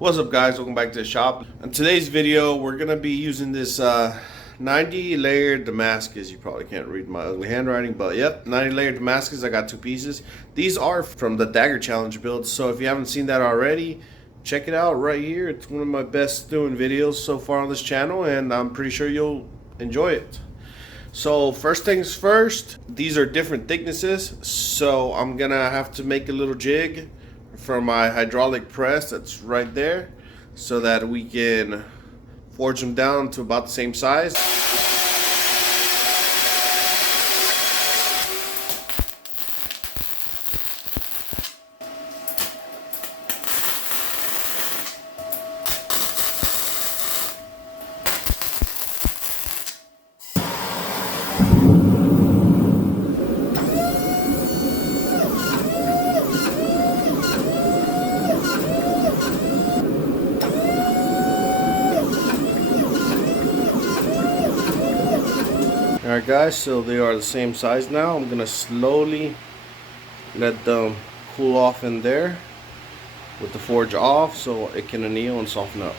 What's up, guys? Welcome back to the shop. In today's video, we're gonna be using this 90 layer Damascus. You probably can't read my ugly handwriting, but yep, 90 layer Damascus. I got two pieces. These are from the Dagger Challenge build, so if you haven't seen that already, check it out right here. It's one of my best doing videos so far on this channel, and I'm pretty sure you'll enjoy it. So first things first, these are different thicknesses, so I'm gonna have to make a little jig for my hydraulic press that's right there so that we can forge them down to about the same size. Alright guys, so they are the same size now. I'm gonna slowly let them cool off in there with the forge off so it can anneal and soften up.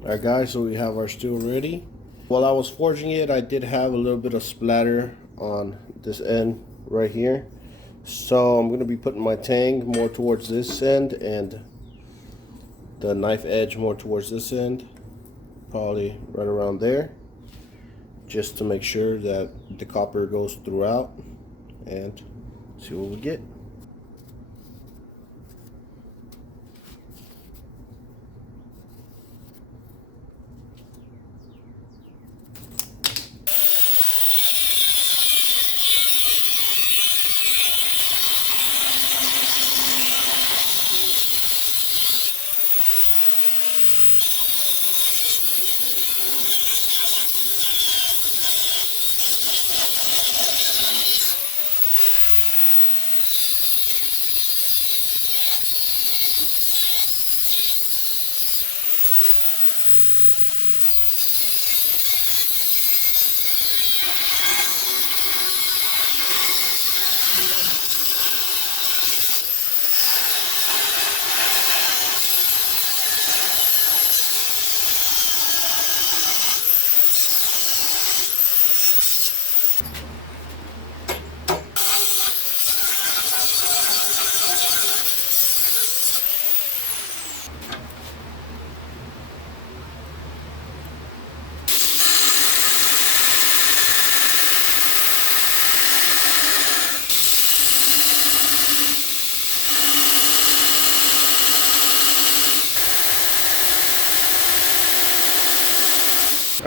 Alright guys, so we have our steel ready. While I was forging it, I did have a little bit of splatter on this end right here. So I'm going to be putting my tang more towards this end and the knife edge more towards this end. Probably right around there. Just to make sure that the copper goes throughout and see what we get.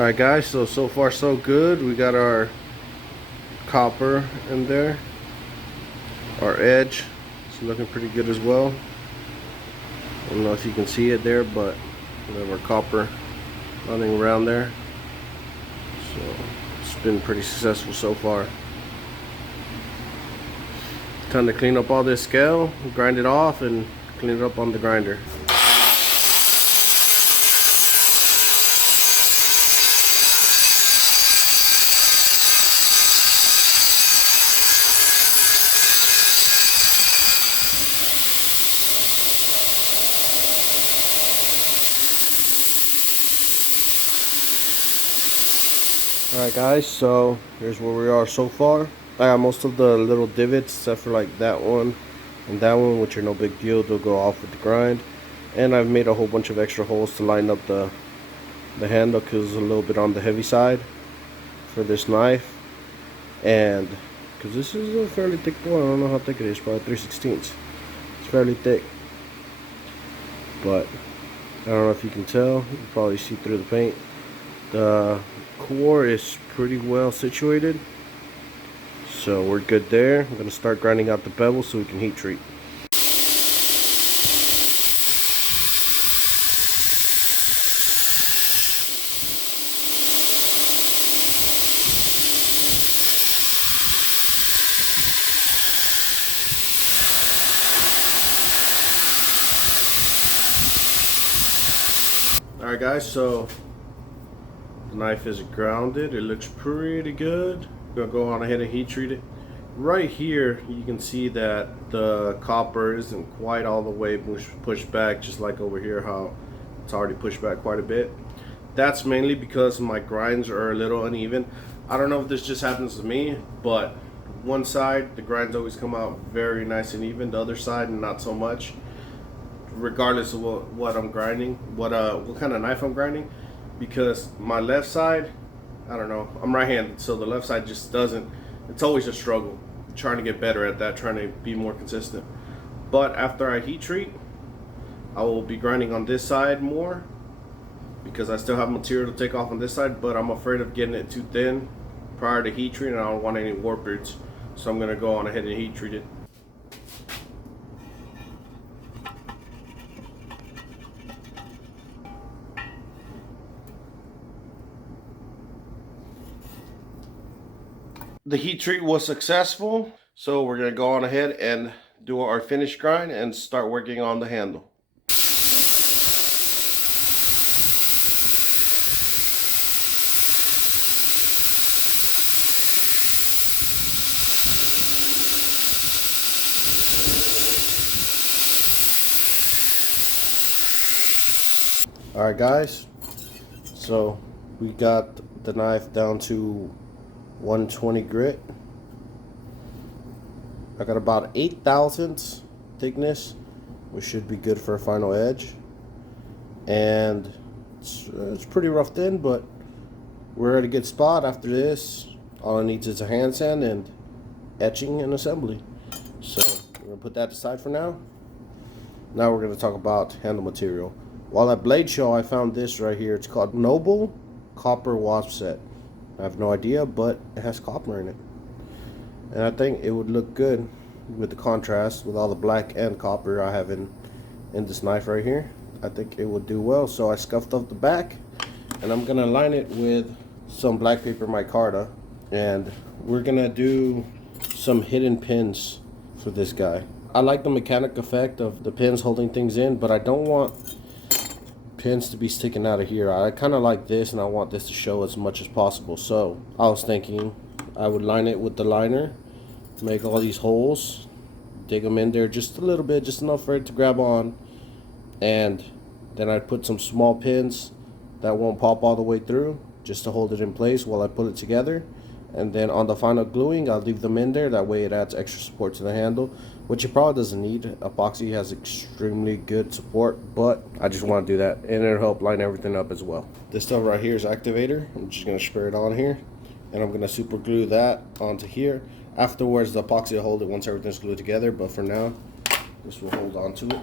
Alright guys, so far so good. We got our copper in there. Our edge is looking pretty good as well. I don't know if you can see it there, but we have our copper running around there. So it's been pretty successful so far. Time to clean up all this scale, grind it off, and clean it up on the grinder. Alright guys, so here's where we are so far. I got most of the little divots except for like that one and that one, which are no big deal. They'll go off with the grind. And I've made a whole bunch of extra holes to line up the handle because it's a little bit on the heavy side for this knife. And because this is a fairly thick one, I don't know how thick it is, probably 3/16. It's fairly thick. But I don't know if you can tell, you can probably see through the paint. The core is pretty well situated, so we're good there. I'm going to start grinding out the bevel so we can heat treat. Alright guys, so the knife is grounded. It looks pretty good. I'm gonna go on ahead and heat treat it. Right here you can see that the copper isn't quite all the way pushed back, just like over here how it's already pushed back quite a bit. That's mainly because my grinds are a little uneven. I don't know if this just happens to me, but one side the grinds always come out very nice and even, the other side not so much, regardless of what I'm grinding, what kind of knife I'm grinding. Because my left side, I don't know, I'm right-handed, so the left side just doesn't, it's always a struggle. I'm trying to get better at that, trying to be more consistent. But after I heat treat, I will be grinding on this side more because I still have material to take off on this side, but I'm afraid of getting it too thin prior to heat treating, and I don't want any warpage. So I'm gonna go on ahead and heat treat it. The heat treat was successful, so we're gonna go on ahead and do our finish grind and start working on the handle. Alright guys, so we got the knife down to 120 grit. I got about 8 thousandths thickness, which should be good for a final edge. And it's pretty roughed in, but we're at a good spot. After this, all it needs is a hand sand and etching and assembly. So we're gonna put that aside for now. Now we're gonna talk about handle material. While at Blade Show, I found this right here. It's called Noble Copper Wasp Set. I have no idea, but it has copper in it, and I think it would look good with the contrast with all the black and copper I have in this knife right here. I think it would do well, so I scuffed up the back, and I'm gonna line it with some black paper micarta, and we're gonna do some hidden pins for this guy. I like the mechanic effect of the pins holding things in, but I don't want pins to be sticking out of here. I kind of like this, and I want this to show as much as possible. So I was thinking I would line it with the liner, make all these holes, dig them in there just a little bit, just enough for it to grab on, and then I'd put some small pins that won't pop all the way through, just to hold it in place while I put it together. And then on the final gluing, I'll leave them in there. That way it adds extra support to the handle, which it probably doesn't need. Epoxy has extremely good support, but I just want to do that, and it'll help line everything up as well. This stuff right here is Activator. I'm just going to spray it on here, and I'm going to super glue that onto here. Afterwards, the epoxy will hold it once everything's glued together, but for now, this will hold on to it.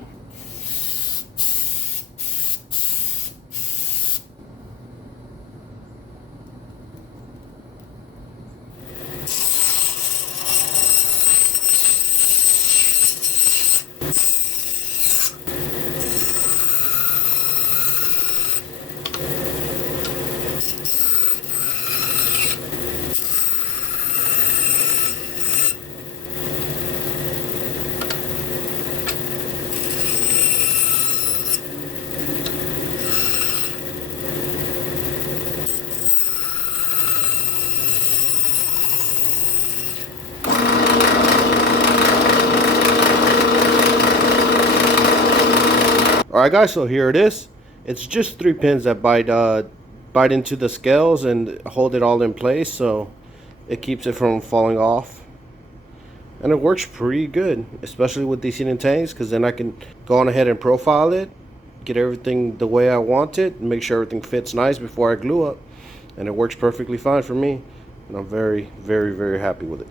Alright guys, so here it is. It's just 3 pins that bite into the scales and hold it all in place, so it keeps it from falling off. And it works pretty good, especially with these heating tanks, because then I can go on ahead and profile it, get everything the way I want it, and make sure everything fits nice before I glue up. And it works perfectly fine for me, and I'm very, very, very happy with it.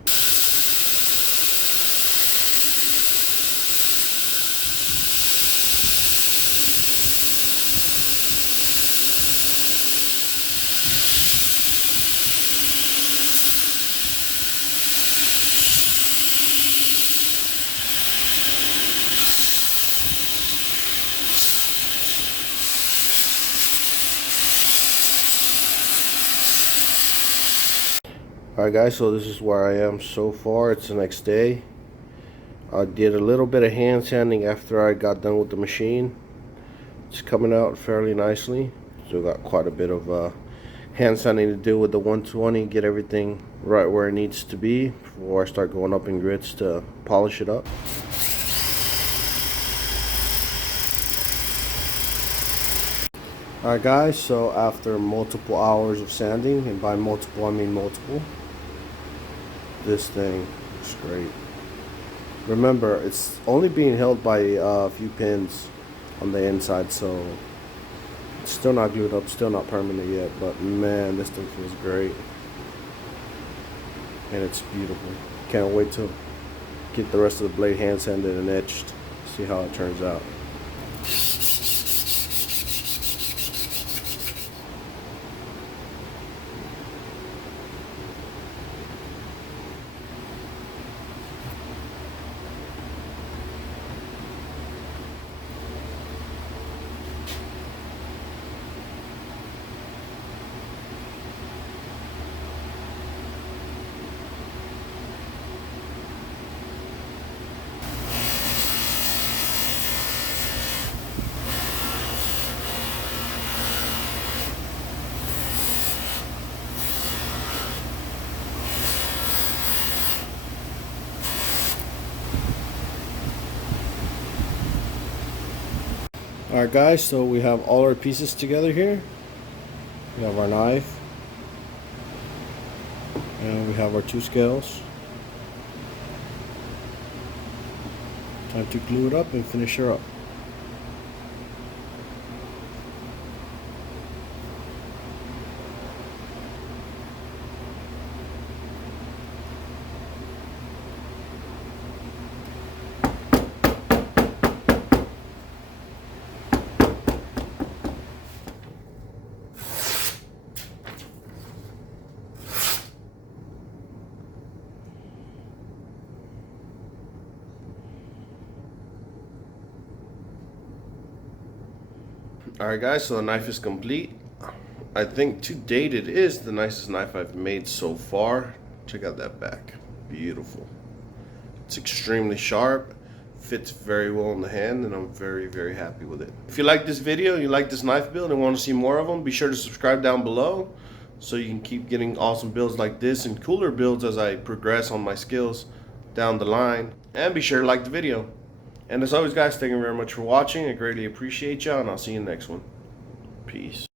Alright guys, so this is where I am so far. It's the next day. I did a little bit of hand sanding after I got done with the machine. It's coming out fairly nicely. Still got quite a bit of hand sanding to do with the 120, get everything right where it needs to be before I start going up in grits to polish it up. Alright guys, so after multiple hours of sanding, and by multiple I mean multiple, this thing looks great. Remember, it's only being held by a few pins on the inside, so it's still not glued up, still not permanent yet, but man, this thing feels great. And it's beautiful. Can't wait to get the rest of the blade hand sanded and etched, see how it turns out. Alright guys, so we have all our pieces together here. We have our knife, and we have our 2 scales. Time to glue it up and finish her up. Alright guys, so the knife is complete. I think to date it is the nicest knife I've made so far. Check out that back. Beautiful. It's extremely sharp, fits very well in the hand, and I'm very, very happy with it. If you like this video, you like this knife build and want to see more of them, be sure to subscribe down below so you can keep getting awesome builds like this and cooler builds as I progress on my skills down the line. And be sure to like the video. And as always guys, thank you very much for watching. I greatly appreciate y'all, and I'll see you in the next one. Peace.